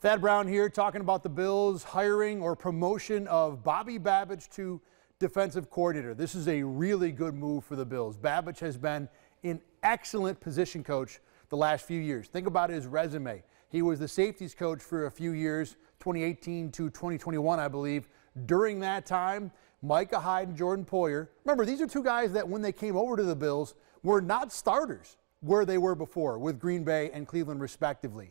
Thad Brown here talking about the Bills hiring or promotion of Bobby Babich to defensive coordinator. This is a really good move for the Bills. Babich has been an excellent position coach the last few years. Think about his resume. He was the safeties coach for a few years, 2018 to 2021, I believe. During that time, Micah Hyde and Jordan Poyer. Remember, these are two guys that when they came over to the Bills were not starters where they were before with Green Bay and Cleveland respectively.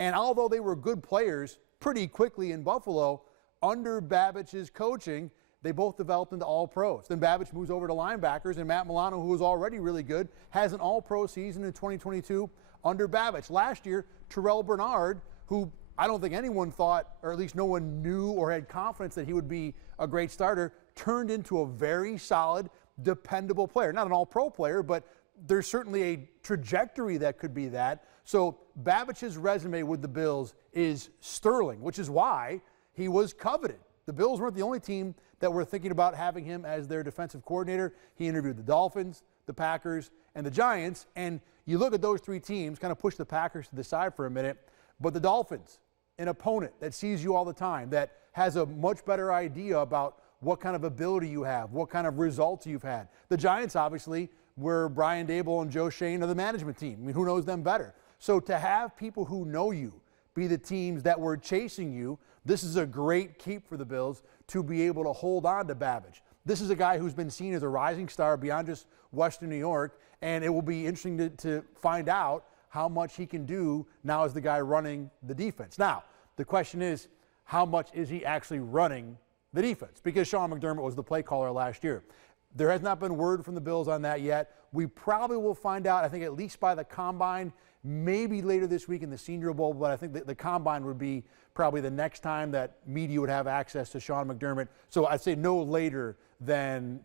And although they were good players pretty quickly in Buffalo, under Babich's coaching, they both developed into all-pros. Then Babich moves over to linebackers, and Matt Milano, who was already really good, has an all-pro season in 2022 under Babich. Last year, Terrell Bernard, who I don't think anyone thought, or at least no one knew or had confidence that he would be a great starter, turned into a very solid, dependable player. Not an all-pro player, but there's certainly a trajectory that could be that. So Babich's resume with the Bills is sterling, which is why he was coveted. The Bills weren't the only team that were thinking about having him as their defensive coordinator. He interviewed the Dolphins, the Packers, and the Giants. And you look at those three teams, kind of push the Packers to the side for a minute, but the Dolphins, an opponent that sees you all the time, that has a much better idea about what kind of ability you have, what kind of results you've had. The Giants, obviously, where Brian Daboll and Joe Schoen are the management team. I mean, who knows them better? So to have people who know you be the teams that were chasing you, this is a great keep for the Bills to be able to hold on to Babich. This is a guy who's been seen as a rising star beyond just Western New York, and it will be interesting to find out how much he can do now as the guy running the defense. Now, the question is, how much is he actually running the defense? Because Sean McDermott was the play caller last year. There has not been word from the Bills on that yet. We probably will find out, I think, at least by the Combine, maybe later this week in the Senior Bowl, but I think the Combine would be probably the next time that media would have access to Sean McDermott. So I'd say no later than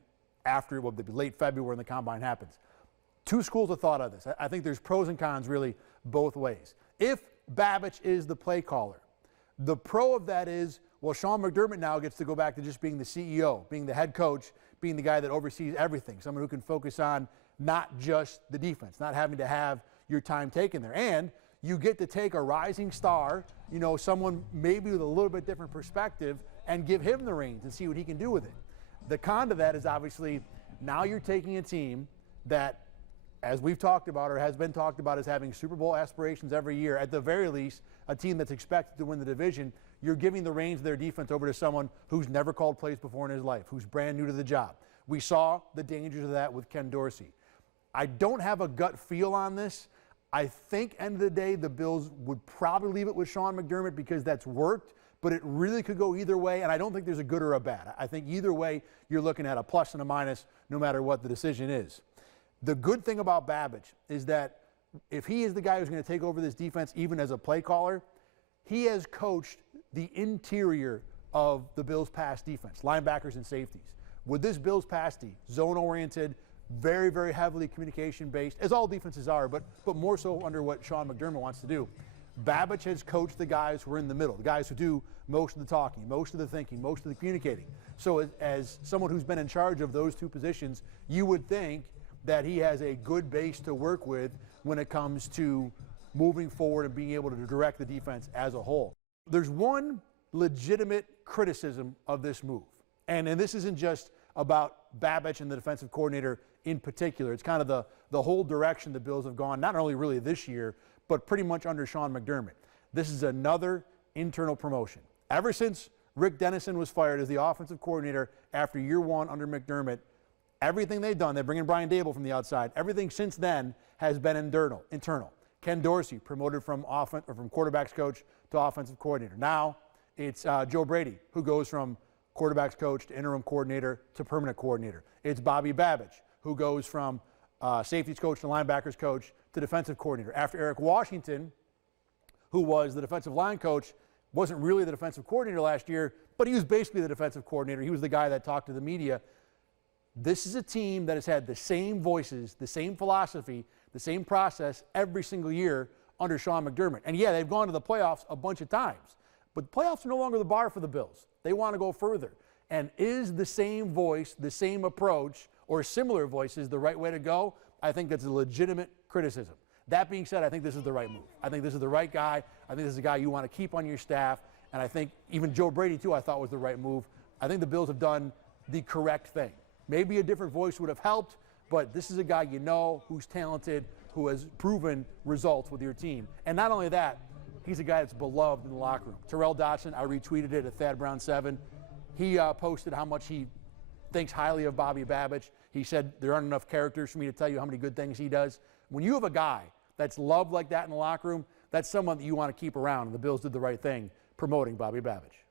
after, well, late February when the Combine happens. Two schools of thought on this. I think there's pros and cons really both ways. If Babich is the play caller, the pro of that is, well, Sean McDermott now gets to go back to just being the CEO, being the head coach, being the guy that oversees everything, someone who can focus on not just the defense, not having to have your time taken there. And you get to take a rising star, you know, someone maybe with a little bit different perspective, and give him the reins and see what he can do with it. The con to that is obviously now you're taking a team that, as we've talked about or has been talked about as having Super Bowl aspirations every year, at the very least, a team that's expected to win the division. You're giving the reins of their defense over to someone who's never called plays before in his life, who's brand new to the job. We saw the dangers of that with Ken Dorsey. I don't have a gut feel on this. I think, end of the day, the Bills would probably leave it with Sean McDermott because that's worked, but it really could go either way, and I don't think there's a good or a bad. I think either way, you're looking at a plus and a minus no matter what the decision is. The good thing about Babich is that if he is the guy who's going to take over this defense, even as a play caller, he has coached the interior of the Bills' pass defense, linebackers and safeties. With this Bills' pass D, zone-oriented, very, very heavily communication-based, as all defenses are, but more so under what Sean McDermott wants to do. Babich has coached the guys who are in the middle, the guys who do most of the talking, most of the thinking, most of the communicating. So as someone who's been in charge of those two positions, you would think that he has a good base to work with when it comes to moving forward and being able to direct the defense as a whole. There's one legitimate criticism of this move, and this isn't just about Babich and the defensive coordinator in particular. It's kind of the whole direction the Bills have gone, not only really this year, but pretty much under Sean McDermott. This is another internal promotion. Ever since Rick Dennison was fired as the offensive coordinator after year one under McDermott, everything they've done, they bring in Brian Daboll from the outside, everything since then has been internal. Ken Dorsey promoted from quarterbacks coach to offensive coordinator. Now it's Joe Brady, who goes from quarterbacks coach to interim coordinator to permanent coordinator. It's Bobby Babich, who goes from safeties coach to linebackers coach to defensive coordinator. After Eric Washington, who was the defensive line coach, wasn't really the defensive coordinator last year, but he was basically the defensive coordinator. He was the guy that talked to the media. This is a team that has had the same voices, the same philosophy, the same process every single year under Sean McDermott. And yeah, they've gone to the playoffs a bunch of times, but the playoffs are no longer the bar for the Bills. They want to go further. And is the same voice, the same approach, or similar voices the right way to go? I think that's a legitimate criticism. That being said, I think this is the right move. I think this is the right guy. I think this is a guy you want to keep on your staff. And I think even Joe Brady, too, I thought was the right move. I think the Bills have done the correct thing. Maybe a different voice would have helped, but this is a guy you know, who's talented, who has proven results with your team. And not only that, he's a guy that's beloved in the locker room. Terrell Dotson, I retweeted it at Thad Brown 7. He posted how much he thinks highly of Bobby Babich. He said there aren't enough characters for me to tell you how many good things he does. When you have a guy that's loved like that in the locker room, that's someone that you want to keep around, and the Bills did the right thing promoting Bobby Babich.